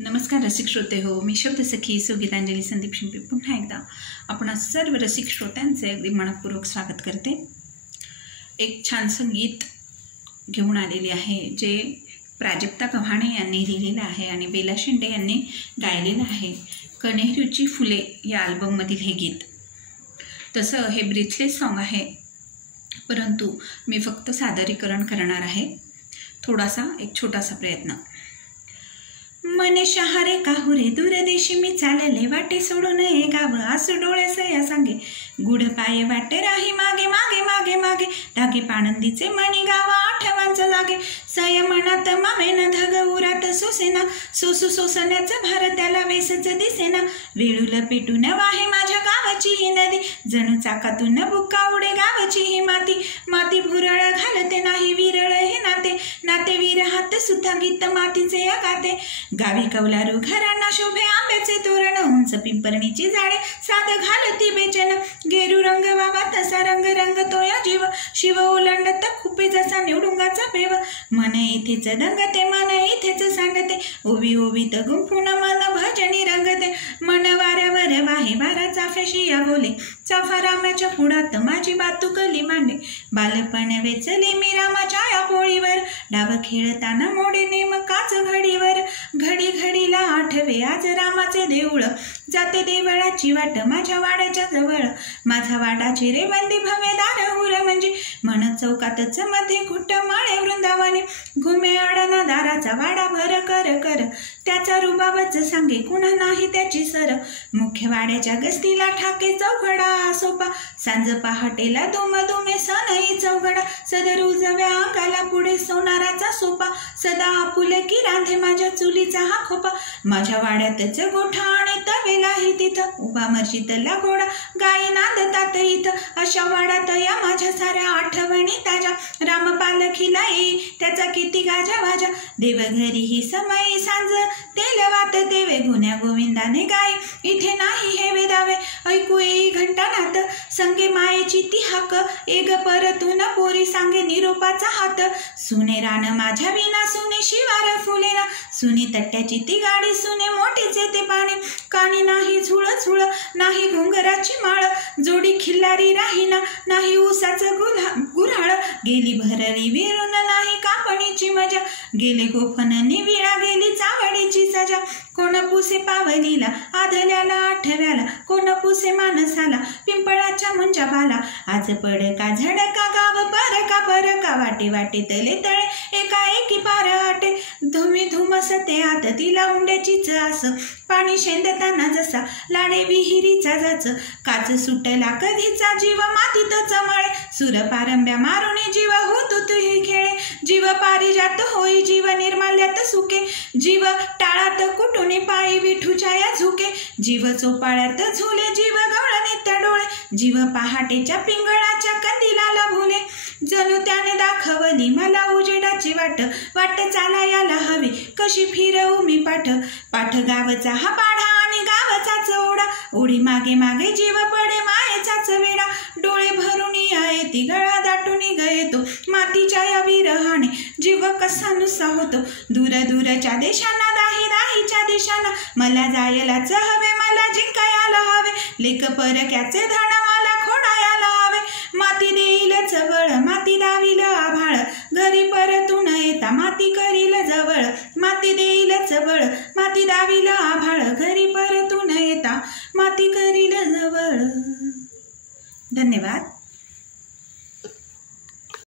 नमस्कार रसिक श्रोते हो, मी शब्दसखी सुगीतांजली संदीप शिंपी पुन्हा एकदा आपण सर्व रसिक श्रोत्यांचे अगदी मनपूर्वक स्वागत करते। एक छानसं गीत घेऊन आलेले आहे जे प्राजक्ता गव्हाणे यांनी लिहिलेलं आहे आणि बेला शेंडे यांनी गायलेलं आहे। कण्हेरूची फुले या अल्बममधील हे गीत। तसं हे ब्रीथलेस सॉन्ग आहे, परंतु मी फक्त सादरीकरण करणार आहे। थोडासा एक छोटासा प्रयत्न। मने शहारे काहुरे दूरदेशी मी चालले वाटे सोडून ये गाव आसू डोळ्यासया सांगे गुड पाये वाटे राही मागे मागे मागे मागे धागे पाणंदीचे मणी गाव आठवांचं जागे सय मनात मावेना धग उरात सोसेना सोसू सोसण्याचं भार त्याला वेसच दिसेना वेळूल पेटून वाहे माझ्या गावाची ही नदी जणू चाकातून बुक्का उडे गावाची ही माती माती भुरळ घालते नाही विरळ हे नाते नाते विरहात सुद्धा गीत मातीचे गाते गावी कौलारू घरांना शोभे आंब्याचे तोरण उंच पिंपरणीची झाडे साध घालती बेचन गेरू रंग वावा तसा रंग रंगतो या जीव शिव ओलांडत खुपे जसा निवडुंगाचा पेव मन इथेच दंगते मन इथेच सांगते ओवी ओवीत गुंफून मन भजनी रंगते मन वाऱ्यावर वाहे वारा चाफ्याशी या बोले चाफा रामाच्या पुढात माझी बातुकली मांडे बालपण वेचले मी रामाच्या या पोळीवर डाव खेळताना मोडे नेमकाच घडीवर घडी घडीला आठवे आज रामाचे देऊळ जाते देवळाची वाट माझ्या वाड्याच्या जवळ माझा वाडा चिरे बंदी भवेदार हुर म्हणजे मन चौकातच मध्ये घुट माळे वृंदावने घुमे आडना दाराचा वाडा भर कर कर त्याचा रुबाबच सांगे कुणा नाही त्याची सर मुख्य वाड्याच्या गस्तीला ठाके चौघडा सोपा सांज पहाटेला दुम दुमे सनई चौघडा सदर उजव्या अंगाला पुढे सोनाराचा सोपा सदा आपुलकी रांधे माझ्या चुलीचा हा खोपा माझ्या वाड्यातच गोठा आणि तवेलाही तिथं उभा मर्जीतला घोडा गायी नांदतात इथं अशा वाड्यात या माझ्या साऱ्या आठवणी ताज्या राम पालखीला येई त्याचा किती गाजा वाजा देवघरी ही समयी सांज तेलवात देवे गुन्या गोविंदाने गाई इथे नाही हे वेदावे ऐकू येई घंटानाथ संगे मायेची ती हाक एग परतून पोरी सांगे निरोपाचा हात सुने रान माझ्या विना सुने शिवार फुलेना सुनी तट्ट्याची ती गाडी सुने मोठीचे ते पाणी कानी नाही झुळ झुळ नाही घुंगराची माळ जोडी खिल्लारी राहीना नाही ऊसाचं गुऱ्हाळ गेली भरली विरून नाही कापणीची मजा गेले गोफन निविळा गेली चावडीची सजा कोण पुसे पावलीला आधल्याला आठव्याला कोण पुसे मानसाला पिंपळाच्या मुंजा बाला आज पडका झडका गाव परका वाटे वाटे तले तळे एकाएकी पार आटे धुमी धुमसते आत तिला उंड्याचीच आस पाणी शेंदताना जसा लाडे विहिरीचा जाच काच सुटला कधीचा जीव मातीतच मळे सुर पारंब्या मारुनी जीव होतो तुही खेळे जीव पारिजात होई जीव निर्माल्यात सुके जीव टाळात कुटुनी पायी विठूच्या या झुके जीव चोपाळ्यात झुले जीव गवळणीत डोळे जीव पहाटेच्या पिंगळाच्या कंदिलाला भुले जणू त्याने दाखवली मला उजेडाची वाट चालायला हवी कशी फिरवू मी पाठ गावचा हा पाढा आणि गावचा चौडा ओढी मागे मागे जीव पडे मायेचाच वेडा डोळे भरून येती गळा दाटून गयेतो मातीच्या या विरहाने जीव कसा नुसा होतो दूर दूरच्या देशांना दाहीच्या दिशांना मला जायलाच हवे मला जिंकायला हवे लेक परक्याचे धड मला खोडायला हवे माती देईल जवळ माती दाविल आभाळ घरी परतून येता माती करील जवळ माती देईल जवळ माती दाविल आभाळ घरी परतून येता माती करील जवळ। धन्यवाद।